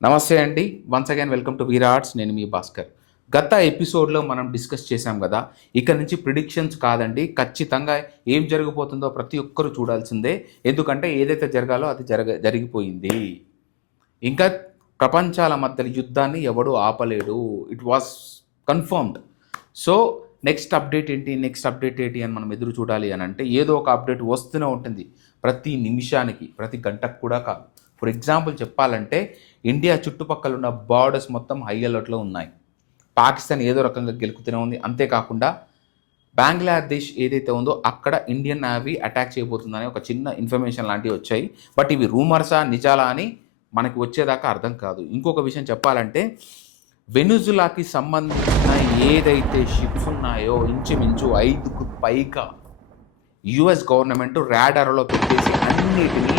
నమస్తే అండి. Once again welcome to Veera arts. నేను మీ భాస్కర్. గత ఎపిసోడ్‌లో మనం డిస్కస్ చేశాం గదా! ఇక నుంచి ప్రిడిక్షన్స్ కాదండి. ఖచ్చితంగా ఏం జరగబోతుందో ప్రతి ఒక్కరు చూడాల్సిందే. ఎందుకంటే ఏదైతే జరగాలో అది జరిగిపోయింది. ఇంకా ప్రపంచాల మధ్యల యుద్ధాన్ని ఎవడు ఆపలేడు. It was confirmed. So, next update ఏంటి? నెక్స్ట్ అప్డేట్ ఏంటి? అని మనం ఎదురు చూడాలి అనంటే ఏదో ఒక అప్డేట్ వస్తూనే ఉంటుంది. ప్రతి నిమిషానికి, ప్రతి గంటకు కూడా కాదు. ఫర్ ఎగ్జాంపుల్ చెప్పాలంటే ఇండియా చుట్టుపక్కల ఉన్న బార్డర్స్ మొత్తం హై అలర్ట్‌లో ఉన్నాయి. పాకిస్తాన్ ఏదో రకంగా గెలుకుతూనే ఉంది. అంతేకాకుండా బంగ్లాదేశ్ ఏదైతే ఉందో అక్కడ ఇండియన్ నేవీ అటాక్ చేయబోతుందని ఒక చిన్న ఇన్ఫర్మేషన్ లాంటివి వచ్చాయి. బట్ ఇవి రూమర్సా? నిజాలా? అని మనకి వచ్చేదాకా అర్థం కాదు. ఇంకొక విషయం చెప్పాలంటే వెనుజులాకి సంబంధించిన ఏదైతే షిప్స్ ఉన్నాయో ఇంచుమించు 5కు పైగా యుఎస్ గవర్నమెంట్ రాడార్‌లో పెట్టేసి అన్నిటిని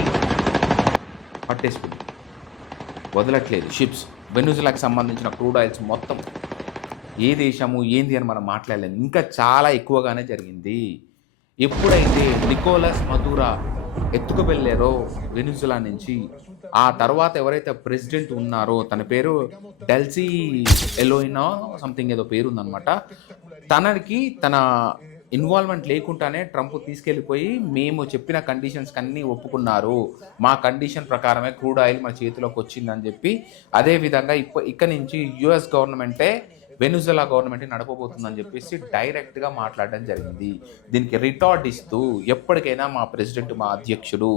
పట్టేసుకుంది. వదలట్లేదు షిప్స్. వెనుజులాకి సంబంధించిన క్రూడ్ ఆయిల్స్ మొత్తం ఏ దేశము ఏంది అని మనం మాట్లాడలేము. ఇంకా చాలా ఎక్కువగానే జరిగింది. ఎప్పుడైతే నికోలస్ మదురా ఎత్తుకువెళ్ళారో వెనుజులా నుంచి, ఆ తర్వాత ఎవరైతే ప్రెసిడెంట్ ఉన్నారో తన పేరు డెల్సీ ఎలోయినో సంథింగ్ ఏదో పేరుందనమాట. తనకి తన ఇన్వాల్వ్‌మెంట్ లేకుండానే ట్రంప్ తీసుకెళ్ళిపోయి మేము చెప్పిన కండిషన్స్‌కి అన్నీ ఒప్పుకున్నారు. మా కండిషన్ ప్రకారమే క్రూడ్ ఆయిల్ మన చేతిలోకి వచ్చిందని చెప్పి, అదేవిధంగా ఇక నుంచి యూఎస్ గవర్నమెంటే వెనుజులా గవర్నమెంట్ నడపబోతుందని చెప్పేసి డైరెక్ట్‌గా మాట్లాడడం జరిగింది. దీనికి రిటార్ట్ ఇస్తూ ఎప్పటికైనా మా ప్రెసిడెంట్, మా అధ్యక్షుడు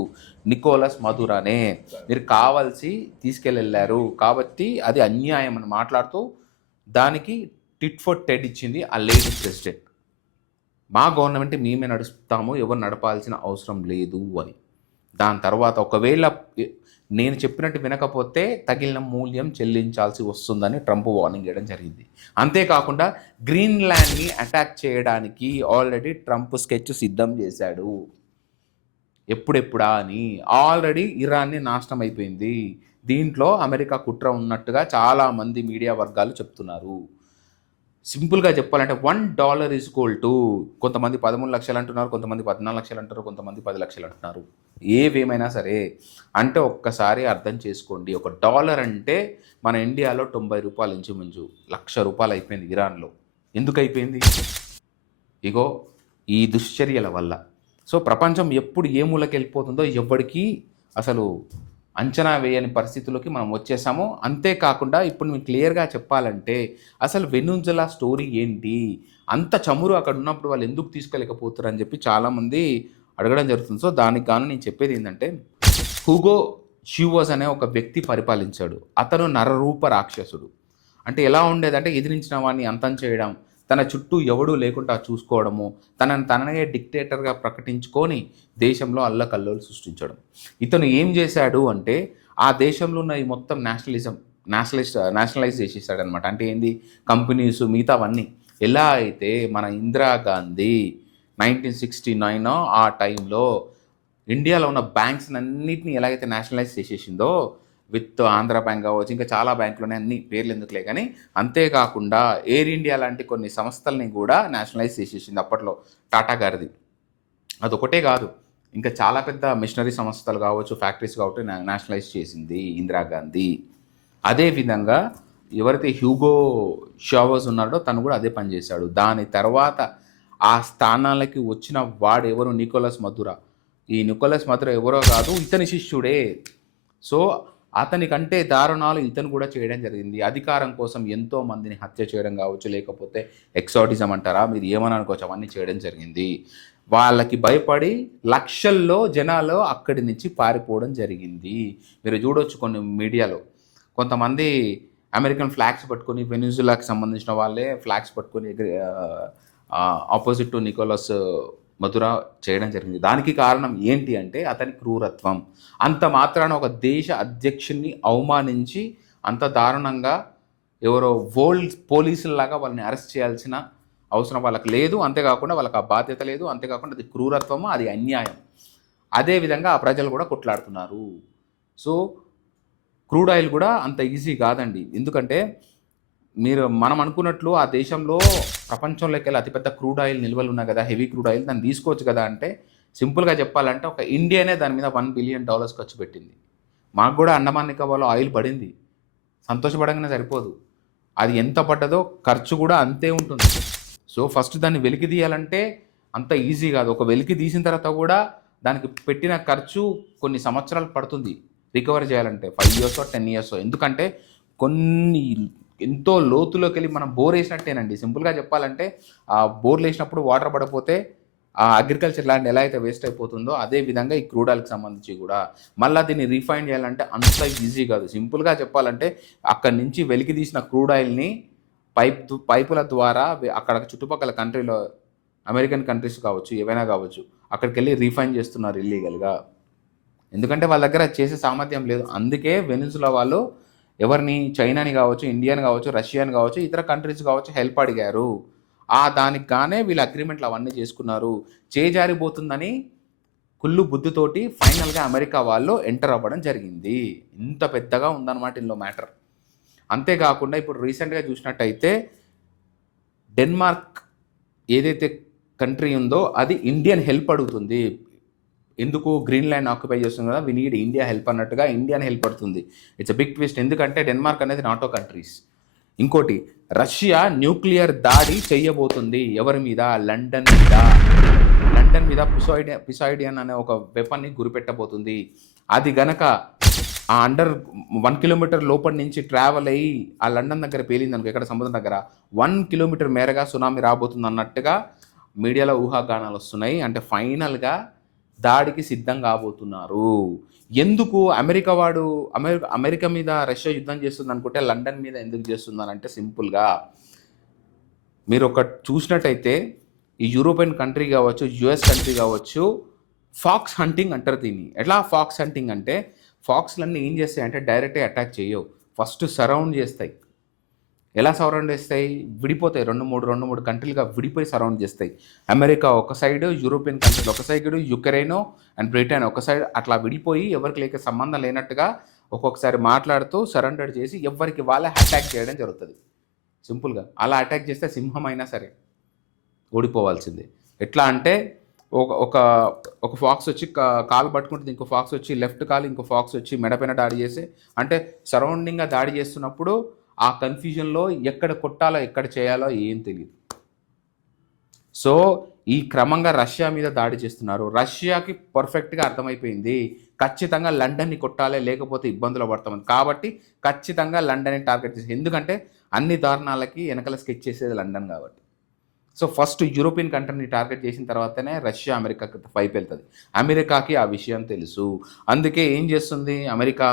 నికోలస్ మదురానే, మీరు కావాల్సి తీసుకెళ్ళెళ్లారు కాబట్టి అది అన్యాయం అని మాట్లాడుతూ దానికి టిట్ ఫర్ టెట్ ఇచ్చింది ఆ లేడీ ప్రెసిడెంట్. మా గవర్నమెంట్ మేమే నడుస్తాము, ఎవరు నడపాల్సిన అవసరం లేదు అని. దాని తర్వాత ఒకవేళ నేను చెప్పినట్టు వినకపోతే తగిలిన మూల్యం చెల్లించాల్సి వస్తుందని ట్రంప్ వార్నింగ్ ఇవ్వడం జరిగింది. అంతేకాకుండా గ్రీన్లాండ్ని అటాక్ చేయడానికి ఆల్రెడీ ట్రంప్ స్కెచ్ సిద్ధం చేశాడు. ఎప్పుడెప్పుడా అని. ఆల్రెడీ ఇరాన్ని నాశనం అయిపోయింది. దీంట్లో అమెరికా కుట్ర ఉన్నట్టుగా చాలామంది మీడియా వర్గాలు చెప్తున్నారు. సింపుల్‌గా చెప్పాలంటే $1 కొంతమంది 13 లక్షలు అంటున్నారు, కొంతమంది 14 లక్షలు అంటారు, కొంతమంది 10 లక్షలు అంటున్నారు. ఏవేమైనా సరే అంటే ఒక్కసారి అర్థం చేసుకోండి. ఒక డాలర్ అంటే మన ఇండియాలో రూ. 90 ఇంచుమించు. ₹1,00,000 అయిపోయింది ఇరాన్‌లో. ఎందుకు అయిపోయింది? ఇగో ఈ దుశ్చర్యల వల్ల. సో, ప్రపంచం ఎప్పుడు ఏ మూలకెళ్ళిపోతుందో ఎవ్వడికి అసలు అంచనా వేయని పరిస్థితిలోకి మనం వచ్చేసాము. అంతేకాకుండా ఇప్పుడు మీకు క్లియర్‌గా చెప్పాలంటే అసలు వెనుజులా స్టోరీ ఏంటి? అంత చమురు అక్కడ ఉన్నప్పుడు వాళ్ళు ఎందుకు తీసుకెళ్ళకపోతున్నారు అని చెప్పి చాలామంది అడగడం జరుగుతుంది. సో, దానికి గాను నేను చెప్పేదేంటంటే హుగో చావెజ్ అనే ఒక వ్యక్తి పరిపాలించాడు. అతను నరరూప రాక్షసుడు. అంటే ఎలా ఉండేదంటే ఎదిరించిన వాడిని అంతం చేయడం, తన చుట్టూ ఎవడూ లేకుండా చూసుకోవడము, తనని తననే డిక్టేటర్‌గా ప్రకటించుకొని దేశంలో అల్లకల్లోలు సృష్టించడం. ఇతను ఏం చేశాడు అంటే ఆ దేశంలో ఉన్న ఈ మొత్తం నేషనలైజ్ చేసేసాడనమాట. అంటే ఏంది? కంపెనీస్ మిగతావన్నీ. ఎలా అయితే మన ఇందిరాగాంధీ 1969 ఆ టైంలో ఇండియాలో ఉన్న బ్యాంక్స్‌నన్నిటిని ఎలాగైతే నేషనలైజ్ చేసేసిందో విత్ ఆంధ్ర బ్యాంక్ కావచ్చు, ఇంకా చాలా బ్యాంకులున్నాయి. అన్ని పేర్లు ఎందుకులే కానీ, అంతేకాకుండా ఎయిర్ ఇండియా లాంటి కొన్ని సంస్థల్ని కూడా నేషనలైజ్ చేసేసింది అప్పట్లో టాటా గారిది. అదొకటే కాదు, ఇంకా చాలా పెద్ద మిషనరీ సంస్థలు కావచ్చు, ఫ్యాక్టరీస్ కావచ్చు నేషనలైజ్ చేసింది ఇందిరాగాంధీ. అదేవిధంగా ఎవరైతే హ్యూగో చావెజ్ ఉన్నాడో తను కూడా అదే పని చేశాడు. దాని తర్వాత ఆ స్థానాలకి వచ్చిన వాడు ఎవరు? నికోలస్ మదురా. ఈ నికోలస్ మదురా ఎవరో కాదు, ఇతని శిష్యుడే. సో, అతనికంటే దారుణాలు ఇతను కూడా చేయడం జరిగింది. అధికారం కోసం ఎంతో మందిని హత్య చేయడం కావచ్చు, లేకపోతే ఎక్సాటిజం అంటారా, మీరు ఏమని అనుకోవచ్చు, అవన్నీ చేయడం జరిగింది. వాళ్ళకి భయపడి లక్షల్లో జనాలు అక్కడి నుంచి పారిపోవడం జరిగింది. మీరు చూడొచ్చు కొన్ని మీడియాలో కొంతమంది అమెరికన్ ఫ్లాగ్స్ పట్టుకొని, వెనిజులాకి సంబంధించిన వాళ్ళే ఫ్లాగ్స్ పట్టుకొని ఆపోజిట్ టు నికోలస్ మదురా చేయడం జరిగింది. దానికి కారణం ఏంటి అంటే అతని క్రూరత్వం. అంత మాత్రాన ఒక దేశ అధ్యక్షుడిని అవమానించి అంత దారుణంగా ఎవరో వరల్డ్ పోలీసుల్లాగా వాళ్ళని అరెస్ట్ చేయాల్సిన అవసరం వాళ్ళకి లేదు. అంతేకాకుండా వాళ్ళకి ఆ బాధ్యత లేదు. అంతేకాకుండా అది క్రూరత్వము, అది అన్యాయం. అదేవిధంగా ఆ ప్రజలు కూడా కొట్లాడుతున్నారు. సో, క్రూడ్ ఆయిల్ కూడా అంత ఈజీ కాదండి. ఎందుకంటే మనం అనుకున్నట్లు ఆ దేశంలో ప్రపంచంలోకెల్లి అతిపెద్ద క్రూడ్ ఆయిల్ నిల్వలు ఉన్నాయి కదా, హెవీ క్రూడ్ ఆయిల్, దాన్ని తీసుకోవచ్చు కదా అంటే సింపుల్‌గా చెప్పాలంటే ఒక ఇండియానే దాని మీద $1 బిలియన్ ఖర్చు పెట్టింది. మాకు కూడా అండమాన్ నికోబార్‌లో ఆయిల్ పడింది. సంతోషపడంగానే సరిపోదు, అది ఎంత పడ్డదో ఖర్చు కూడా అంతే ఉంటుంది. సో ఫస్ట్ దాన్ని వెలికి తీయాలంటే అంత ఈజీ కాదు. ఒక వెలికి తీసిన తర్వాత కూడా దానికి పెట్టిన ఖర్చు కొన్ని సంవత్సరాలు పడుతుంది రికవర్ చేయాలంటే, 5 years 10 years. ఎందుకంటే కొన్ని ఎంతో లోతులోకి వెళ్ళి మనం బోర్ వేసినట్టేనండి. సింపుల్గా చెప్పాలంటే ఆ బోర్లు వేసినప్పుడు వాటర్ పడపోతే ఆ అగ్రికల్చర్ ల్యాండ్ ఎలా అయితే వేస్ట్ అయిపోతుందో అదే విధంగా ఈ క్రూడ్ ఆయిల్కి సంబంధించి కూడా మళ్ళీ దీన్ని రీఫైన్ చేయాలంటే అంత ఈజీ కాదు. సింపుల్గా చెప్పాలంటే అక్కడి నుంచి వెలికి తీసిన క్రూడ్ ఆయిల్ని పైపుల ద్వారా అక్కడ చుట్టుపక్కల కంట్రీలో అమెరికన్ కంట్రీస్ కావచ్చు, ఏవైనా కావచ్చు, అక్కడికి వెళ్ళి రీఫైన్ చేస్తున్నారు ఇల్లీగల్గా. ఎందుకంటే వాళ్ళ దగ్గర చేసే సామర్థ్యం లేదు. అందుకే వెనిజులా వాళ్ళు ఎవరిని, చైనాని కావచ్చు, ఇండియాని కావచ్చు, రష్యాని కావచ్చు, ఇతర కంట్రీస్ కావచ్చు హెల్ప్ అడిగారు. దానికి గానే వీళ్ళు అగ్రిమెంట్లు అవన్నీ చేసుకున్నారు. చేజారిపోతుందని కుళ్ళు బుద్ధితోటి ఫైనల్గా అమెరికా వాళ్ళు ఎంటర్ అవ్వడం జరిగింది. ఇంత పెద్దగా ఉందన్నమాట ఇందులో మ్యాటర్. అంతేకాకుండా ఇప్పుడు రీసెంట్గా చూసినట్టయితే డెన్మార్క్ ఏదైతే కంట్రీ ఉందో అది ఇండియన్ హెల్ప్ అడుగుతుంది. ఎందుకు, గ్రీన్లాండ్ ఆక్యుపై చేస్తుంది కదా, వి నీడ్ ఇండియా హెల్ప్ అన్నట్టుగా ఇండియన్ హెల్ప్ పడుతుంది. It's a big twist. ఎందుకంటే డెన్మార్క్ అనేది నాటో కంట్రీస్. ఇంకోటి, రష్యా న్యూక్లియర్ దాడి చేయబోతుంది. ఎవరి మీద? లండన్ మీద. లండన్ మీద పిసాయిడియన్ అనే ఒక వెపన్ని గురిపెట్టబోతుంది. అది గనక ఆ అండర్ 1 kilometer లోపల నుంచి ట్రావెల్ అయ్యి ఆ లండన్ దగ్గర పేలింది అనుకో, ఇక్కడ సముద్రం దగ్గర 1 kilometer మేరగా సునామీ రాబోతుంది అన్నట్టుగా మీడియాలో ఊహాగానాలు వస్తున్నాయి. అంటే ఫైనల్గా దాడికి సిద్ధం కాబోతున్నారు. ఎందుకు అమెరికా మీద రష్యా యుద్ధం చేస్తుంది అనుకుంటే లండన్ మీద ఎందుకు చేస్తుందనంటే సింపుల్గా మీరు ఒక చూసినట్టయితే ఈ యూరోపియన్ కంట్రీ కావచ్చు, యుఎస్ కంట్రీ కావచ్చు, ఫాక్స్ హంటింగ్ అంటారు దీన్ని. ఎట్లా ఫాక్స్ హంటింగ్ అంటే ఫాక్స్లన్నీ ఏం చేస్తాయి అంటే డైరెక్ట్గా అటాక్ చేయవు, ఫస్ట్ సరౌండ్ చేస్తాయి. ఎలా సరౌండ్ చేస్తాయి? విడిపోతాయి. రెండు మూడు కంట్రీలుగా విడిపోయి సరౌండ్ చేస్తాయి. అమెరికా ఒక సైడ్, యూరోపియన్ కంట్రీలు ఒక సైడ్, యుక్రెయిన్ అండ్ బ్రిటన్ ఒక సైడ్, అట్లా విడిపోయి ఎవరికి లేక సంబంధం లేనట్టుగా ఒక్కొక్కసారి మాట్లాడుతూ సరెండర్ చేసి ఎవరికి వాళ్ళే అటాక్ చేయడం జరుగుతుంది. సింపుల్గా అలా అటాక్ చేస్తే సింహం అయినా సరే ఓడిపోవాల్సిందే. ఎట్లా అంటే ఒక ఒక ఫాక్స్ వచ్చి కాలు పట్టుకుంటుంది, ఇంకో ఫాక్స్ వచ్చి లెఫ్ట్ కాలు, ఇంకో ఫాక్స్ వచ్చి మెడపైన దాడి చేసి, అంటే సరౌండింగ్గా దాడి చేస్తున్నప్పుడు ఆ కన్ఫ్యూజన్లో ఎక్కడ కొట్టాలో ఎక్కడ చేయాలో ఏం తెలియదు. సో ఈ క్రమంగా రష్యా మీద దాడి చేస్తున్నారు. రష్యాకి పర్ఫెక్ట్గా అర్థమైపోయింది, ఖచ్చితంగా లండన్ని కొట్టాలి, లేకపోతే ఇబ్బందులు పడతామని. కాబట్టి ఖచ్చితంగా లండన్ని టార్గెట్ చేసి, ఎందుకంటే అన్ని దారుణాలకి వెనకాల స్కెచ్ చేసేది లండన్ కాబట్టి. సో ఫస్ట్ యూరోపియన్ కంట్రీని టార్గెట్ చేసిన తర్వాతనే రష్యా అమెరికాకి వైపు వెళ్తుంది. అమెరికాకి ఆ విషయం తెలుసు. అందుకే ఏం చేస్తుంది అమెరికా,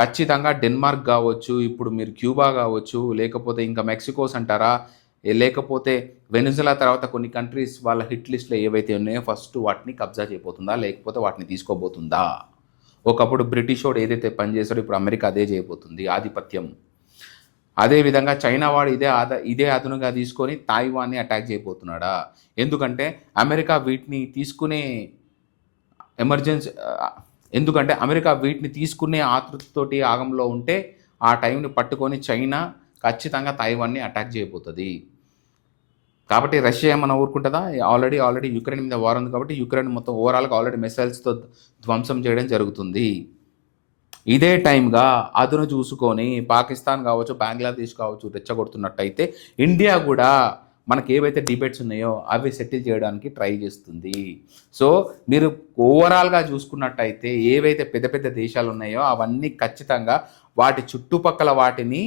ఖచ్చితంగా డెన్మార్క్ కావచ్చు, ఇప్పుడు మీరు క్యూబా కావచ్చు, లేకపోతే ఇంకా మెక్సికోస్ అంటారా, లేకపోతే వెనిజులా తర్వాత కొన్ని కంట్రీస్ వాళ్ళ హిట్ లిస్ట్లో ఏవైతే ఉన్నాయో ఫస్ట్ వాటిని కబ్జా చేయబోతుందా, లేకపోతే వాటిని తీసుకోబోతుందా? ఒకప్పుడు బ్రిటిష్ వాడు ఏదైతే పనిచేసాడో ఇప్పుడు అమెరికా అదే చేయబోతుంది, ఆధిపత్యం. అదేవిధంగా చైనా వాడు ఇదే అదునుగా తీసుకొని తాయివాన్ని అటాక్ చేయబోతున్నాడా? ఎందుకంటే అమెరికా వీటిని తీసుకునే ఆతృతతోటి ఆగంలో ఉంటే ఆ టైంని పట్టుకొని చైనా ఖచ్చితంగా తాయివాన్ని అటాక్ చేయబోతుంది. కాబట్టి రష్యా ఏమన్నా ఊరుకుంటుందా? ఆల్రెడీ యుక్రెయిన్ మీద వార్ ఉంది కాబట్టి యుక్రెయిన్ మొత్తం ఓవరాల్గా ఆల్రెడీ మిసైల్స్తో ధ్వంసం చేయడం జరుగుతుంది. ఇదే టైంగా అదును చూసుకొని పాకిస్తాన్ కావచ్చు, బంగ్లాదేశ్ కావచ్చు రెచ్చగొడుతున్నట్టయితే ఇండియా కూడా మనకి ఏవైతే డిబేట్స్ ఉన్నాయో అవి సెటిల్ చేయడానికి ట్రై చేస్తుంది. సో మీరు ఓవరాల్గా చూసుకున్నట్టయితే ఏవైతే పెద్ద పెద్ద దేశాలు ఉన్నాయో అవన్నీ ఖచ్చితంగా వాటి చుట్టుపక్కల వాటిని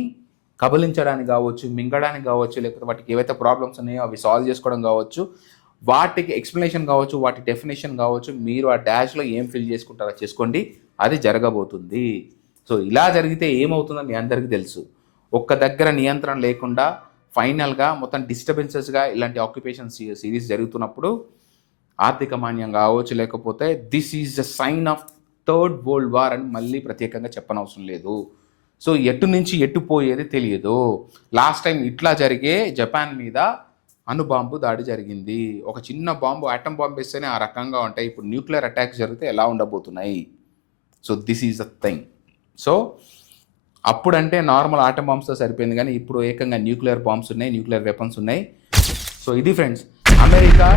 కబలించడానికి కావచ్చు, మింగడానికి కావచ్చు, లేకపోతే వాటికి ఏవైతే ప్రాబ్లమ్స్ ఉన్నాయో అవి సాల్వ్ చేసుకోవడం కావచ్చు, వాటికి ఎక్స్ప్లెనేషన్ కావచ్చు, వాటి డెఫినేషన్ కావచ్చు, మీరు ఆ డాష్లో ఏం ఫిల్ చేసుకుంటారో చేసుకోండి, అది జరగబోతుంది. సో ఇలా జరిగితే ఏమవుతుందో మీ అందరికీ తెలుసు. ఒక్క దగ్గర నియంత్రణ లేకుండా ఫైనల్గా మొత్తం డిస్టర్బెన్సెస్గా ఇలాంటి ఆక్యుపేషన్ సిరీస్ జరుగుతున్నప్పుడు ఆర్థిక మాన్యం కావచ్చు, లేకపోతే this is the sign of third world war అని మళ్ళీ ప్రత్యేకంగా చెప్పనవసరం లేదు. సో ఎటు నుంచి ఎటు పోయేది తెలియదు. లాస్ట్ టైం ఇట్లా జరిగే జపాన్ మీద అణుబాంబు దాడి జరిగింది. ఒక చిన్న బాంబు, ఆటం బాంబు వేస్తేనే ఆ రకంగా ఉంటాయి. ఇప్పుడు న్యూక్లియర్ అటాక్స్ జరిగితే ఎలా ఉండబోతున్నాయి? So this is the thing. So అప్పుడంటే నార్మల్ ఆటం బాంబ్స్తో సరిపోయింది, కానీ ఇప్పుడు ఏకంగా న్యూక్లియర్ బాంబ్స్ ఉన్నాయి, న్యూక్లియర్ వెపన్స్ ఉన్నాయి. సో ఇది ఫ్రెండ్స్, అమెరికా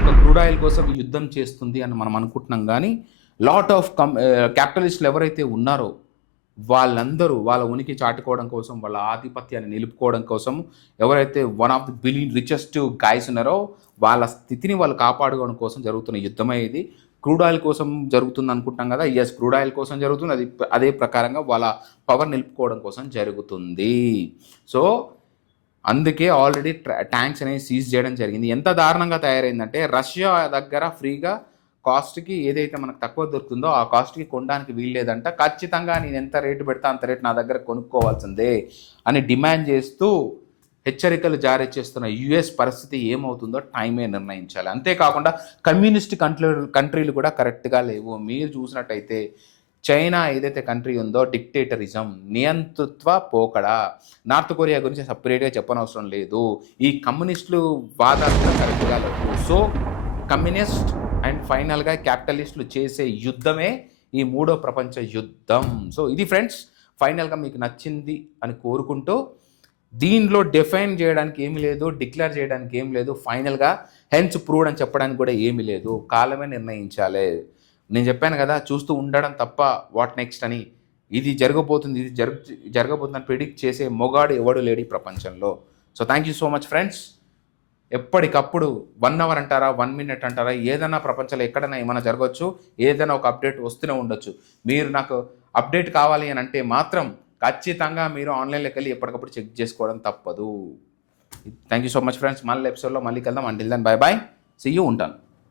ఒక క్రూడ్ ఆయిల్ కోసం యుద్ధం చేస్తుంది అని మనం అనుకుంటున్నాం, కానీ లాట్ ఆఫ్ క్యాపిటలిస్టులు ఎవరైతే ఉన్నారో వాళ్ళందరూ వాళ్ళ ఉనికి చాటుకోవడం కోసం, వాళ్ళ ఆధిపత్యాన్ని నిలుపుకోవడం కోసం ఎవరైతే one of the billion richest guys ఉన్నారో వాళ్ళ స్థితిని వాళ్ళు కాపాడుకోవడం కోసం జరుగుతున్న యుద్ధమే ఇది. క్రూడ్ ఆయిల్ కోసం జరుగుతుంది అనుకుంటాం కదా! యెస్, క్రూడ్ ఆయిల్ కోసం జరుగుతుంది. అదే ప్రకారంగా వాళ్ళ పవర్ నిలుపుకోవడం కోసం జరుగుతుంది. సో, అందుకే ఆల్రెడీ ట్యాంక్స్ అనేవి సీజ్ చేయడం జరిగింది. ఎంత దారుణంగా తయారైందంటే రష్యా దగ్గర ఫ్రీగా కాస్ట్‌కి ఏదైతే మనకు తక్కువ దొరుకుతుందో ఆ కాస్ట్‌కి కొనడానికి వీల్లేదంట. ఖచ్చితంగా నేను ఎంత రేటు పెడితే అంత రేటు నా దగ్గర కొనుక్కోవాల్సిందే అని డిమాండ్ చేస్తూ హెచ్చరికలు జారీ చేస్తున్న యూఎస్ పరిస్థితి ఏమవుతుందో టైమే నిర్ణయించాలి. అంతేకాకుండా కమ్యూనిస్ట్ కంట్రీలు కూడా కరెక్ట్‌గా లేవు. మీరు చూసినట్టయితే చైనా ఏదైతే కంట్రీ ఉందో డిక్టేటరిజం, నియంతృత్వ పోకడ. నార్త్ కొరియా గురించి సెపరేట్‌గా చెప్పనవసరం లేదు. ఈ కమ్యూనిస్టులు వాదాలు కూడా కరెక్ట్‌గా లేవు. సో, కమ్యూనిస్ట్ అండ్ ఫైనల్‌గా క్యాపిటలిస్టులు చేసే యుద్ధమే ఈ మూడో ప్రపంచ యుద్ధం. సో, ఇది ఫ్రెండ్స్ ఫైనల్‌గా మీకు నచ్చింది అని కోరుకుంటూ, దీనిలో డిఫైన్ చేయడానికి ఏమీ లేదు, డిక్లేర్ చేయడానికి ఏమి లేదు. ఫైనల్‌గా హెన్స్ ప్రూవ్డ్ అని చెప్పడానికి కూడా ఏమీ లేదు. కాలమే నిర్ణయించాలి. నేను చెప్పాను కదా, చూస్తూ ఉండడం తప్ప వాట్ నెక్స్ట్ అని. ఇది జరగబోతుంది, ఇది జరగబోతుందని ప్రిడిక్ట్ చేసే మొగాడు ఎవడు లేడు ఈ ప్రపంచంలో. So, thank you so much friends. ఎప్పటికప్పుడు 1 అవర్ అంటారా, 1 మినిట్ అంటారా, ఏదైనా ప్రపంచంలో ఎక్కడైనా ఏమైనా జరగవచ్చు. ఏదైనా ఒక అప్డేట్ వస్తూనే ఉండొచ్చు. మీరు నాకు అప్డేట్ కావాలి అని అంటే మాత్రం ఖచ్చితంగా మీరు ఆన్లైన్‌లోకి వెళ్ళి ఎప్పటికప్పుడు చెక్ చేసుకోవడం తప్పదు. Thank you so much friends. మళ్ళీ ఎపిసోడ్‌లో మళ్ళీ కలుద్దాం. Until then bye bye. See you. ఉంటాను.